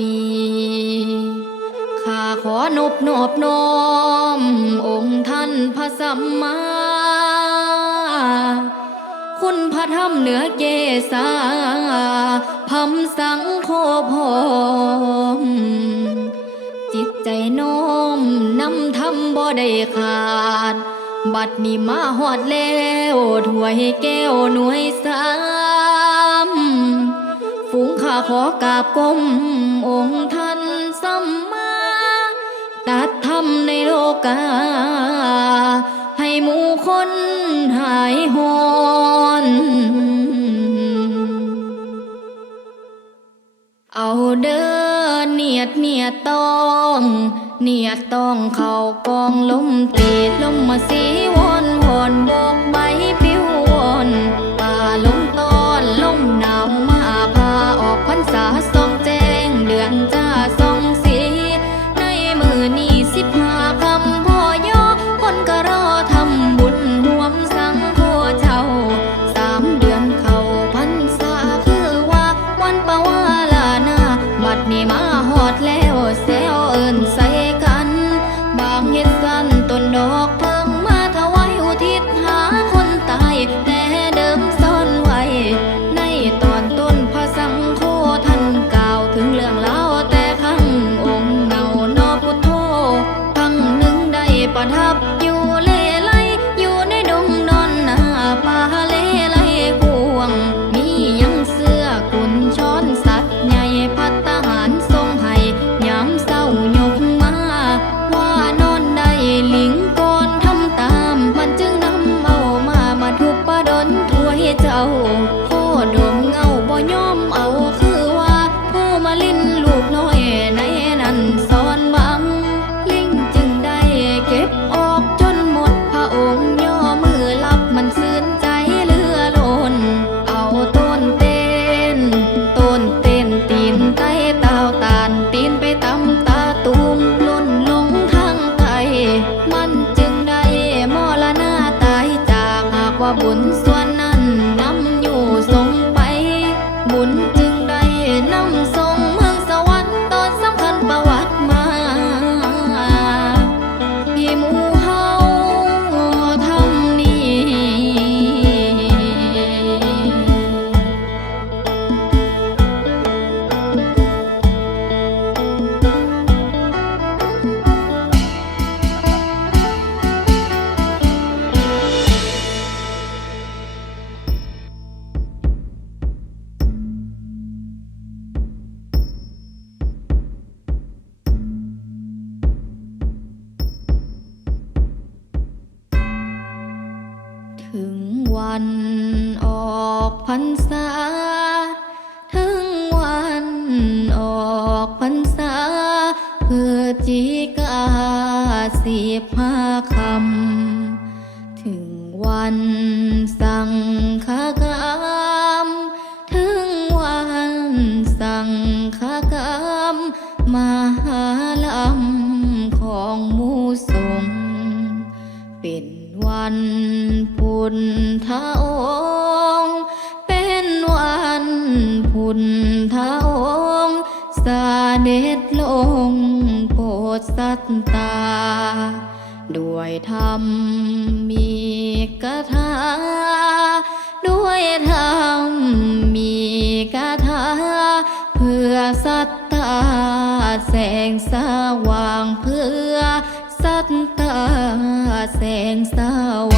นี้ ข้าขอนบนอบน้อม องค์ท่านพระสัมมา คุณพระธรรมเหนือเกศาพำสังโคพมจิตใจน้อมนำธรรมบ่ได้ขาด บัดนี้มาหอดแล้วถวยแก้วหน่วยสา ขอกราบก้มองค์ท่านสัมมาตัดธรรมในโลกา ให้หมู่คนหายหอนเอาเด้อเนียดเนียดต้องเนียดต้องเข่ากองลมตีลมมาสีวอนวอนบก ดตา ด้วยธรรมมีกถาด้วยธรรมมีกถาเพื่อสัตตาแสงสว่างเพื่อสัตตาแสงสว่าง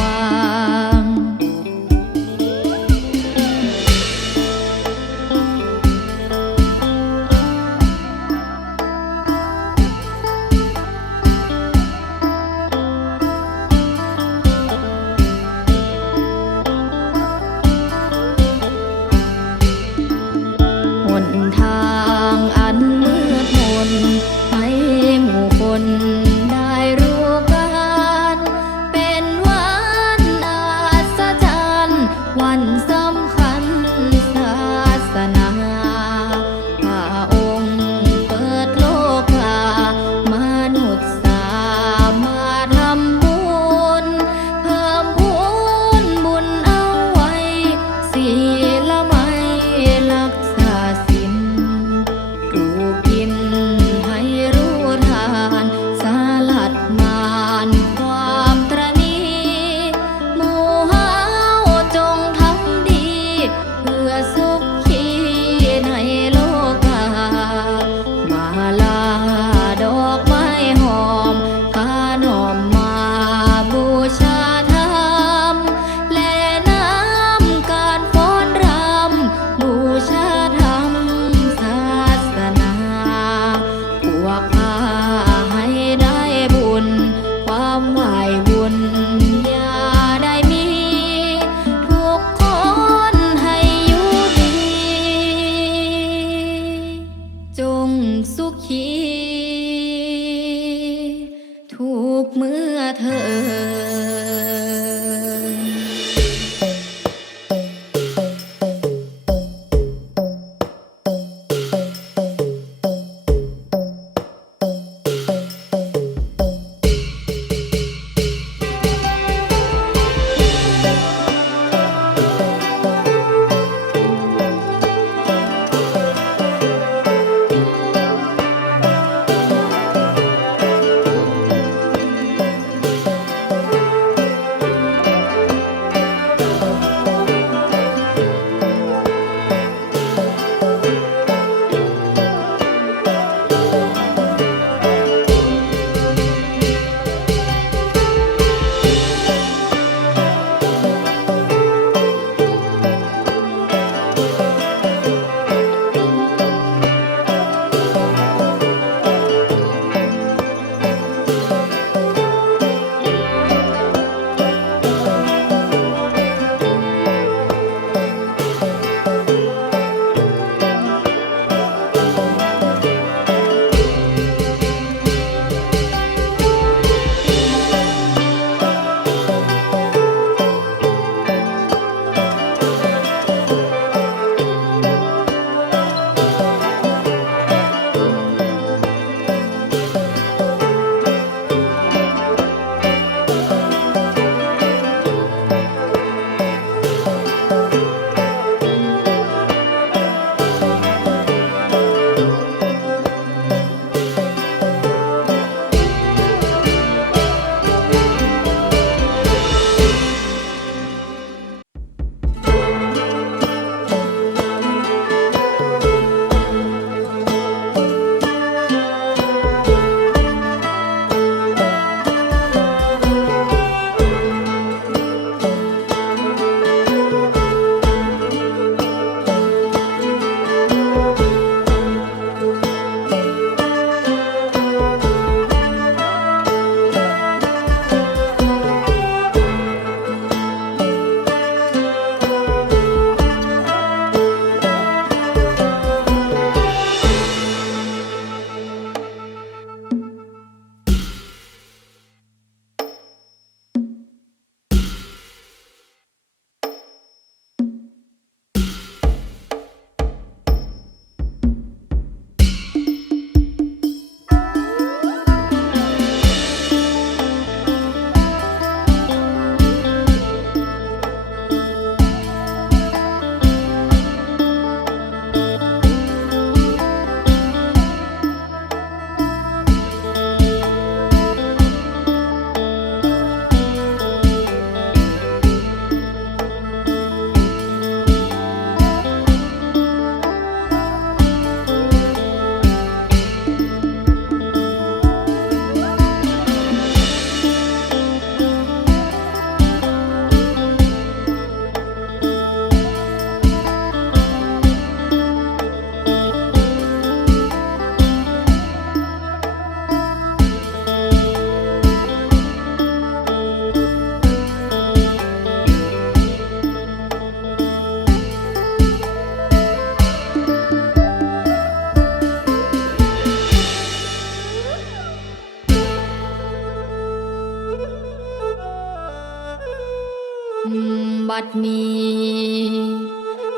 ดนี้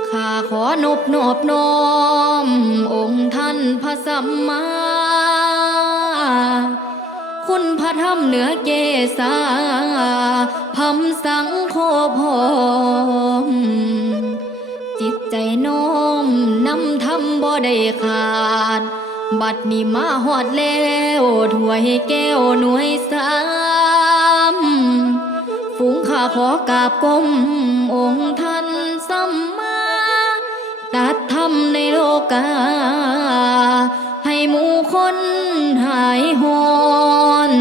ข้าขอนบนอบน้อม องค์ท่านพระสัมมา คุณพระธรรมเหนือเกษาพำสังโคพรมจิตใจน้อมนำทำบ่ได้ขาด บัดนี้มาหอดแล้วถวยแก้วหน่วยสา ข้าขอกราบก้มองค์ท่านสัมมาตัดธรรมในโลกา ให้หมู่คนหายหอน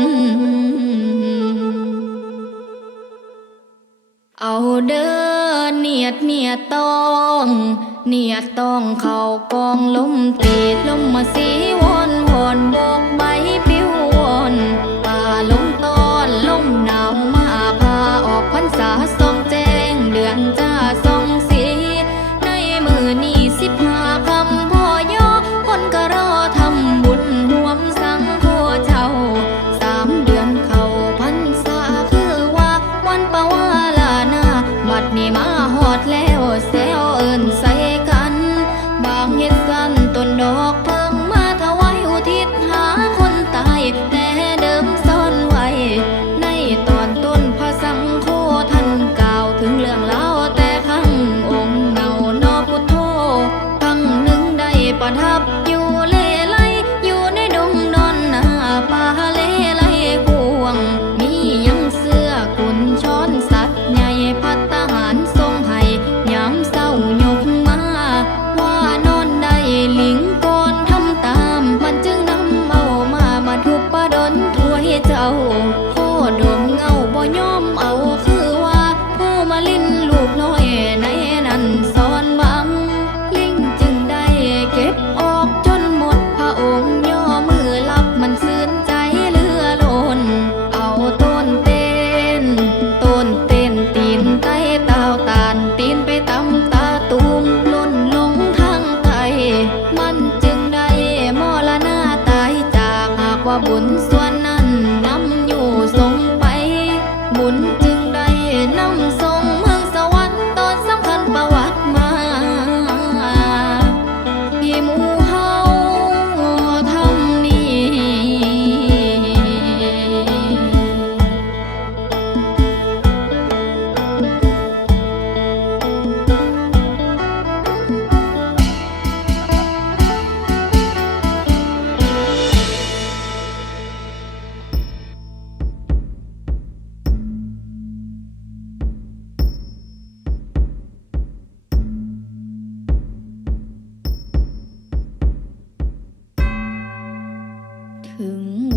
เอาเดินเนียดเนียดต้อง เนียดต้องเข้ากองลมตีดลมมาสี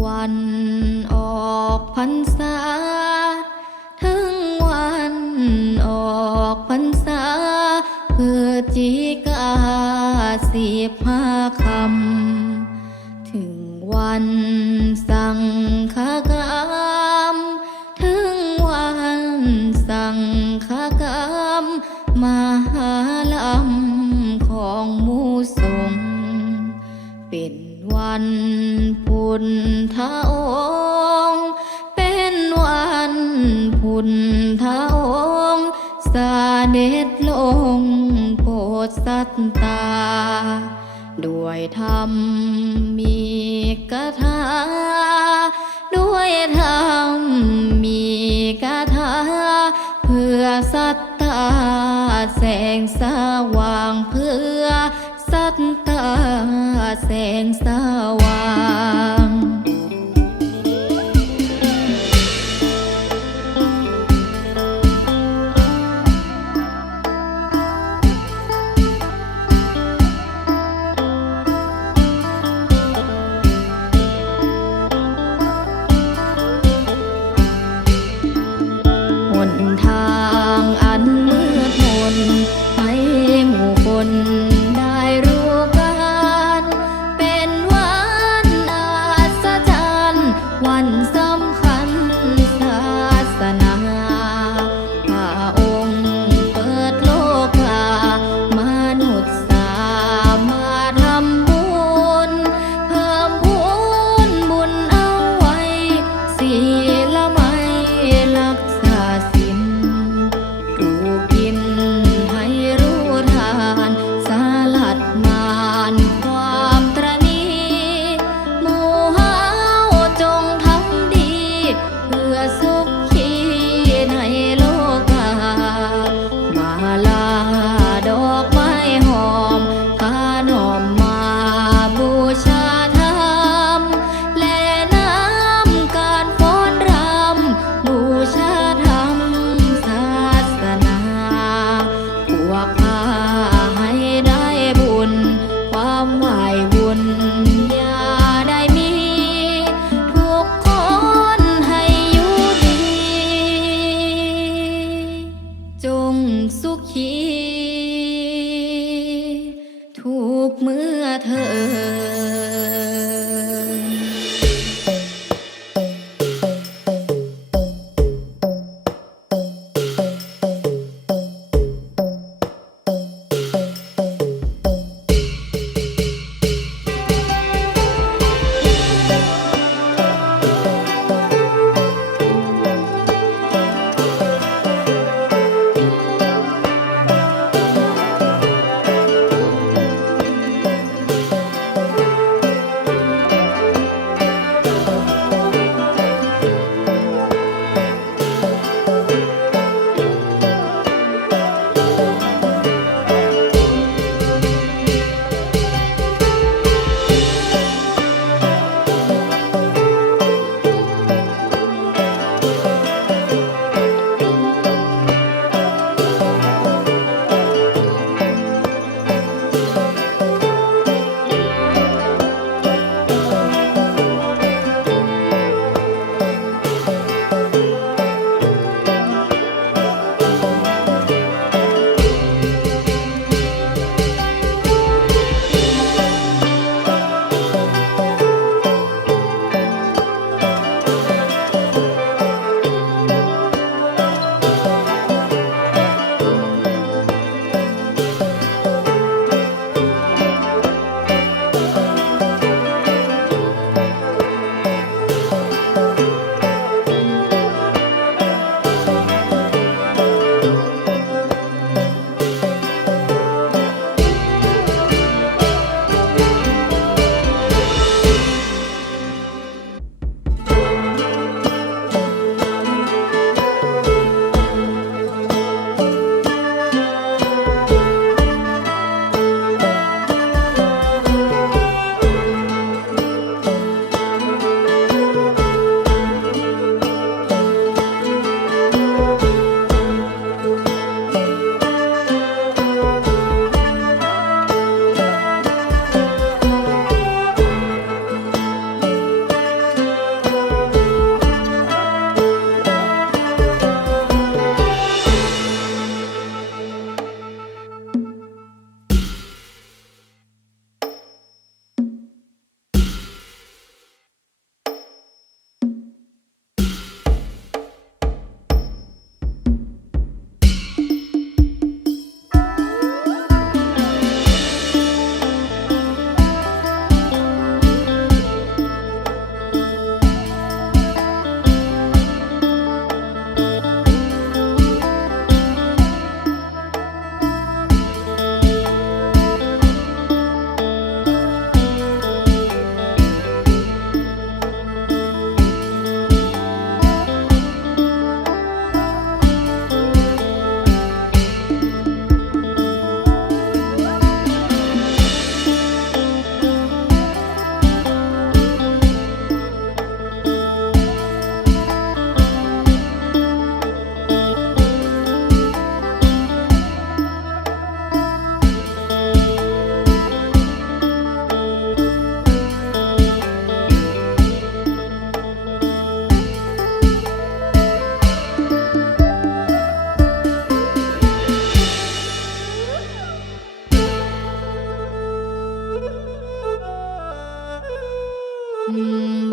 วันออกพรรษา ถึงวันออกพรรษาเพื่อจี สัตตา ด้วยธรรมมีกถาด้วยธรรม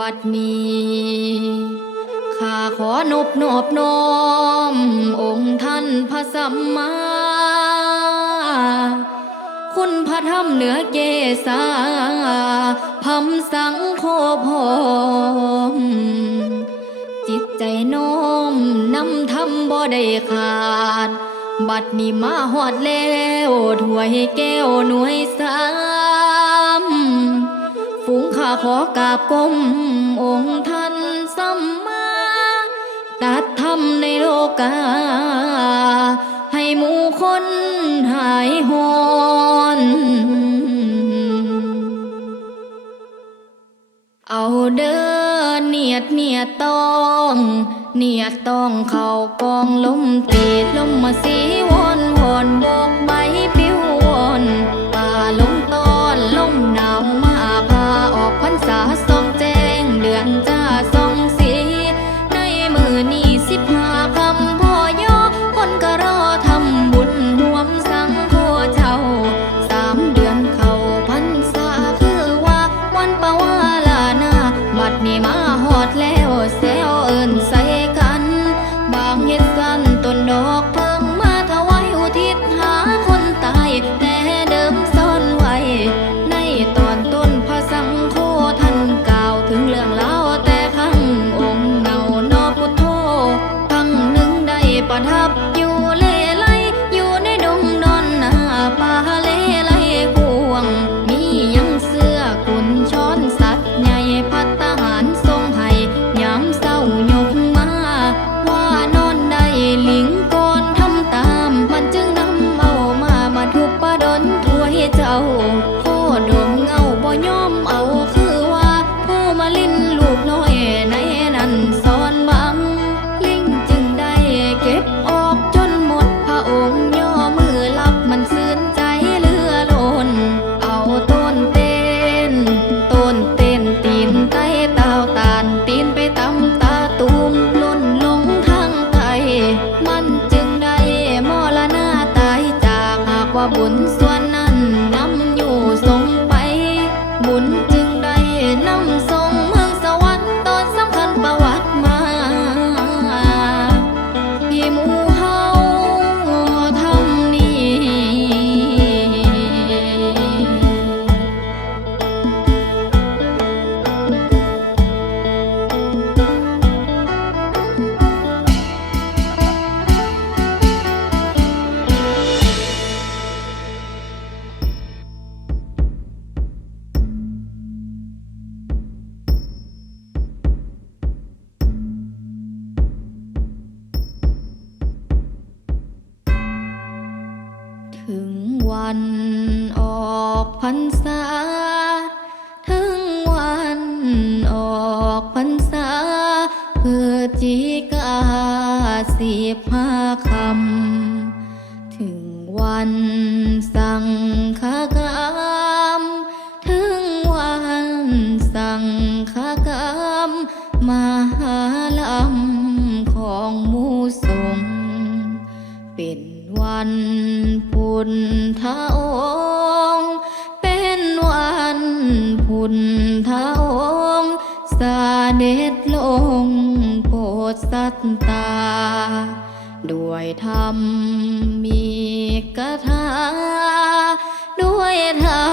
บัดนี้ข้าขอนบนอบน้อม องค์ท่านพระสัมมา คุณพระธรรมเหนือเกษาพำสังโคพรมจิตใจน้อมนำทำบ่ได้ขาด บัดนี้มาหอดแล้วถวยแก้วหน่วยสา ฝูงข้าขอกราบก้มองค์ท่านสัมมาตัดธรรมในโลกา ให้หมู่คนหายหอนเอาเดินเนียดเนียดต้อง เนียดต้องเข้ากองลมตีดลมมาสีว บุญส่วน ถึงวันออกพรรษา ถึงวันออกพรรษาเพื่อจีกาสีผ้าคำ ถึงวันสังฆกรรม ถึงวันสังฆกรรม มหาลำของมูสงเป็นวัน พุทธองเป็นวันพุทธองสาเด็จลงโปรดสัตตา ด้วยธรรมมีกถาด้วยธรรม